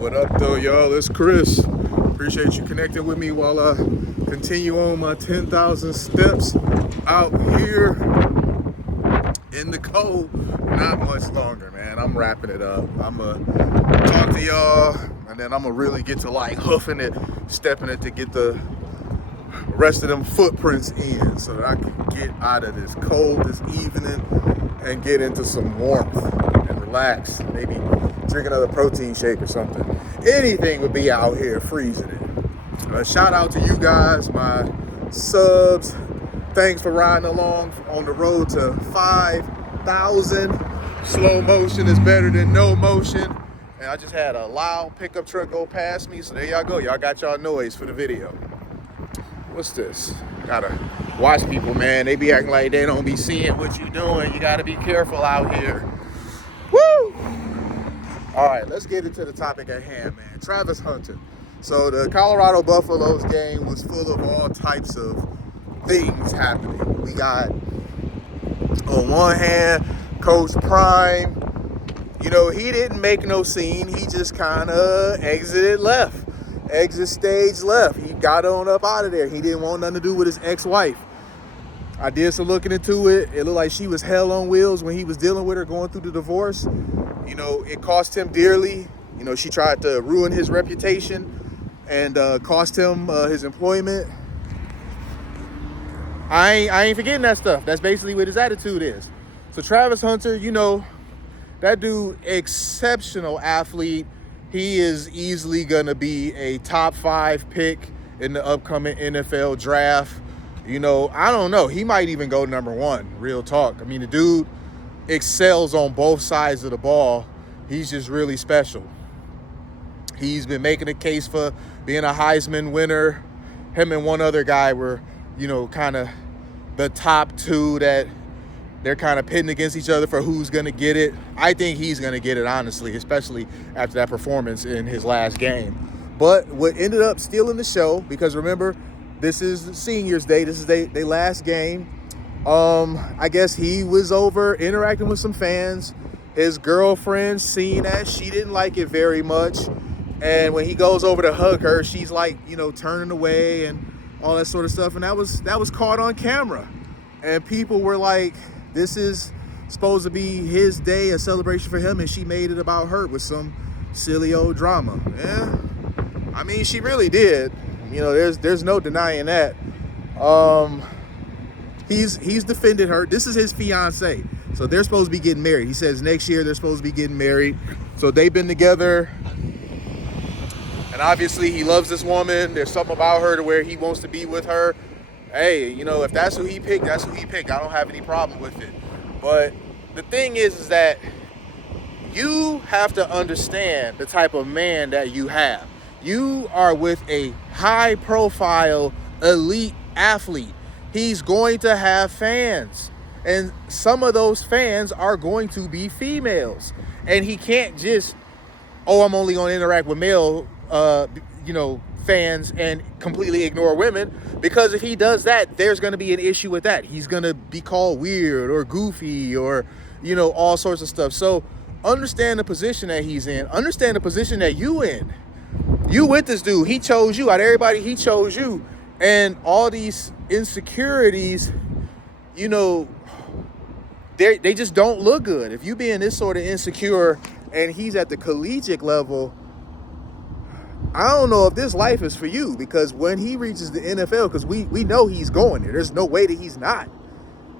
What up, though, y'all? It's Chris. Appreciate you connecting with me while I continue on my 10,000 steps out here in the cold. Not much longer, man. I'm wrapping it up. I'm going to talk to y'all, and then I'm going to really get to like hoofing it, stepping it to get the rest of them footprints in so that I can get out of this cold this evening and get into some warmth and relax. Maybe drink another protein shake or something. Anything would be out here freezing it. Shout out to you guys, my subs. Thanks for riding along on the road to 5,000. Slow motion is better than no motion. And I just had a loud pickup truck go past me, so there y'all go. Y'all got y'all noise for the video. What's this? Gotta watch people, man. They be acting like they don't be seeing what you doing. You gotta be careful out here. Woo! All right, let's get into the topic at hand, man. Travis Hunter. So the Colorado Buffaloes game was full of all types of things happening. We got, on one hand, Coach Prime. You know, he didn't make no scene. He just kind of exit stage left. He got on up out of there. He didn't want nothing to do with his ex-wife. I did some looking into it. It looked like she was hell on wheels when he was dealing with her going through the divorce. You know, it cost him dearly. You know, she tried to ruin his reputation and cost him his employment. I ain't forgetting that stuff. That's basically what his attitude is. So Travis Hunter, you know, that dude, exceptional athlete. He is easily going to be a top 5 pick in the upcoming NFL draft. You know, I don't know. He might even go number 1, real talk. I mean, the dude excels on both sides of the ball. He's just really special. He's been making a case for being a Heisman winner. Him and one other guy were, you know, kind of the top 2 that they're kind of pitting against each other for who's going to get it. I think he's going to get it, honestly, especially after that performance in his last game. But what ended up stealing the show, because remember, this is Seniors Day. This is their last game. I guess he was over interacting with some fans. His girlfriend seen that. She didn't like it very much. And when he goes over to hug her, she's like, you know, turning away and all that sort of stuff. And that was caught on camera. And people were like, this is supposed to be his day, a celebration for him, and she made it about her with some silly old drama. Yeah, I mean, she really did. You know, there's no denying that. He's defended her. This is his fiance, so they're supposed to be getting married. He says next year they're supposed to be getting married. So they've been together, and obviously he loves this woman. There's something about her to where he wants to be with her. Hey, you know, if that's who he picked, that's who he picked. I don't have any problem with it. But the thing is that you have to understand the type of man that you have. You are with a high-profile, elite athlete. He's going to have fans. And some of those fans are going to be females. And he can't just, I'm only going to interact with male, fans and completely ignore women, because if he does that, there's going to be an issue with that. He's going to be called weird or goofy or, you know, all sorts of stuff. So understand the position that he's in. Understand the position that you in. You with this dude. He chose you. Out of everybody, he chose you. And all these insecurities, you know, they just don't look good. If you being this sort of insecure and he's at the collegiate level, I don't know if this life is for you, because when he reaches the NFL, because we know he's going there. There's no way that he's not.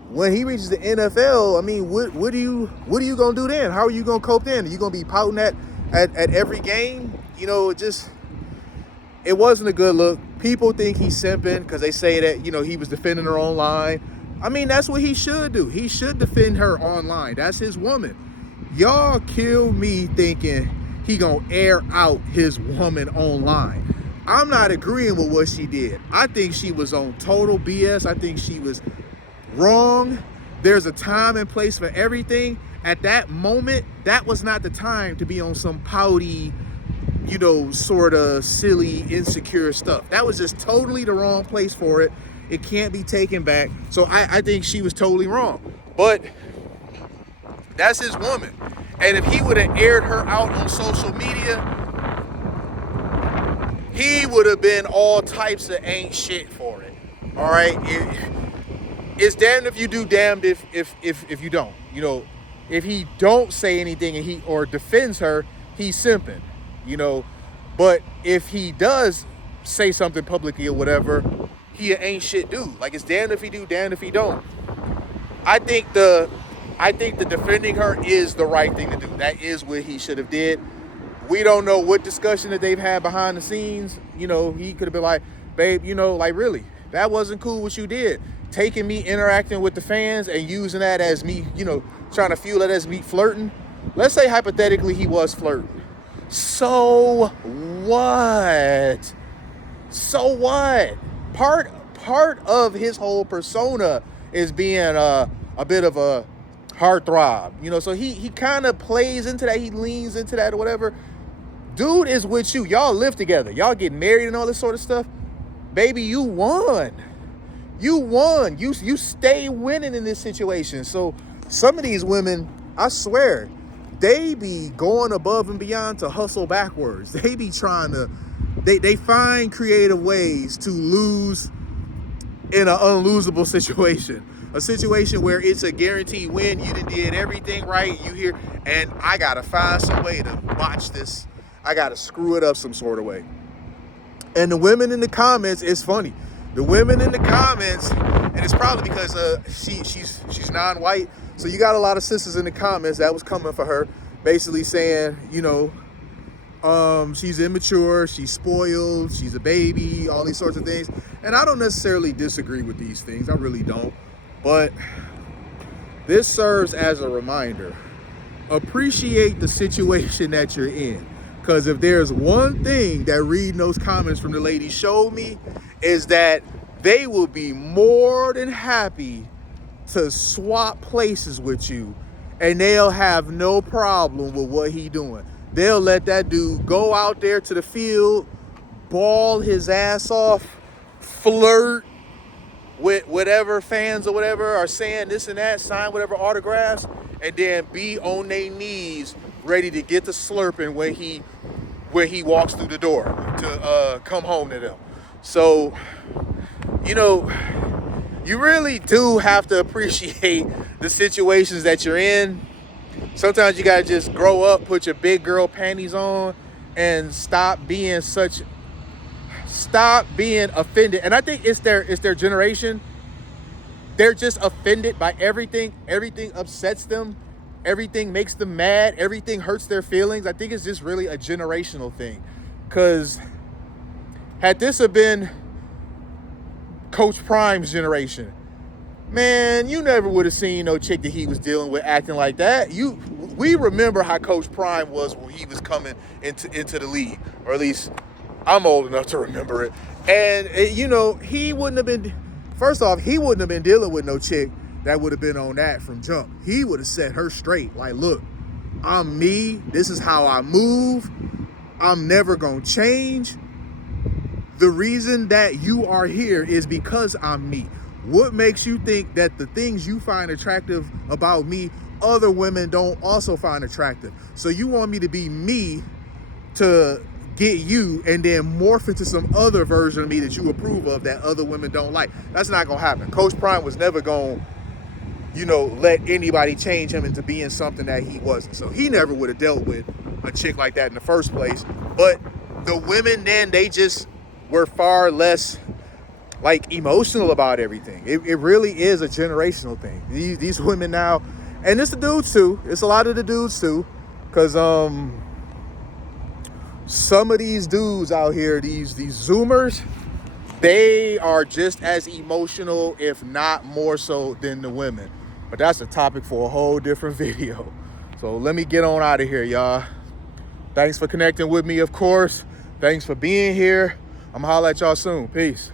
When he reaches the NFL, I mean, what are you gonna do then? How are you gonna cope then? Are you gonna be pouting at every game? You know, it wasn't a good look. People think he's simping because they say that, you know, he was defending her online. I mean, that's what he should do. He should defend her online. That's his woman. Y'all kill me thinking he gonna air out his woman online. I'm not agreeing with what she did. I think she was on total BS. I think she was wrong. There's a time and place for everything. At that moment, that was not the time to be on some pouty, you know, sort of silly, insecure stuff. That was just totally the wrong place for it. It can't be taken back. So I think she was totally wrong. But that's his woman. And if he would have aired her out on social media, he would have been all types of ain't shit for it. All right, it's damned if you do, damned if you don't. You know, if he don't say anything and he or defends her, he's simping. You know, but if he does say something publicly or whatever, he ain't shit dude. Like, it's damned if he do, damned if he don't. I think the defending her is the right thing to do. That is what he should have did. We don't know what discussion that they've had behind the scenes. You know, he could have been like, babe, you know, like, really, that wasn't cool what you did. Taking me interacting with the fans and using that as me, you know, trying to fuel that as me flirting. Let's say hypothetically he was flirting. So what? So what? Part of his whole persona is being a bit of a heartthrob, you know, so he kind of plays into that, he leans into that or whatever. Dude is with you. Y'all live together. Y'all get married and all this sort of stuff. Baby, you won. You won. You stay winning in this situation. So some of these women, I swear, they be going above and beyond to hustle backwards. They be trying to, they find creative ways to lose in an unlosable situation. A situation where it's a guaranteed win. You did everything right. You here, and I gotta find some way to botch this. I gotta screw it up some sort of way. And the women in the comments, it's funny. The women in the comments, and it's probably because she's non-white. So you got a lot of sisters in the comments that was coming for her, basically saying, you know, she's immature, she's spoiled, she's a baby, all these sorts of things. And I don't necessarily disagree with these things. I really don't. But this serves as a reminder. Appreciate the situation that you're in. Because if there's one thing that reading those comments from the ladies showed me, is that they will be more than happy to swap places with you, and they'll have no problem with what he doing. They'll let that dude go out there to the field, ball his ass off, flirt with whatever fans or whatever are saying this and that, sign whatever autographs, and then be on their knees ready to get the slurping when he walks through the door to come home to them. So, you know, you really do have to appreciate the situations that you're in. Sometimes you gotta just grow up, put your big girl panties on, and stop being offended. And I think it's their generation. They're just offended by everything. Everything upsets them. Everything makes them mad. Everything hurts their feelings. I think it's just really a generational thing. Because had this have been Coach Prime's generation, man, you never would have seen no chick that he was dealing with acting like that. We remember how Coach Prime was when he was coming into the league, or at least I'm old enough to remember it. And you know, he wouldn't have been dealing with no chick that would have been on that from jump. He would have set her straight. Like, look, I'm me. This is how I move. I'm never gonna change. The reason that you are here is because I'm me. What makes you think that the things you find attractive about me, other women don't also find attractive? So you want me to be me to get you and then morph into some other version of me that you approve of that other women don't like? That's not gonna happen. Coach Prime was never gonna, you know, let anybody change him into being something that he wasn't. So he never would have dealt with a chick like that in the first place. But the women then, they just were far less like emotional about everything. It really is a generational thing. These women now, and it's the dudes too. It's a lot of the dudes too, because some of these dudes out here, these Zoomers, they are just as emotional, if not more so, than the women. But that's a topic for a whole different video. So let me get on out of here, y'all. Thanks for connecting with me, of course. Thanks for being here. I'm gonna holler at y'all soon. Peace.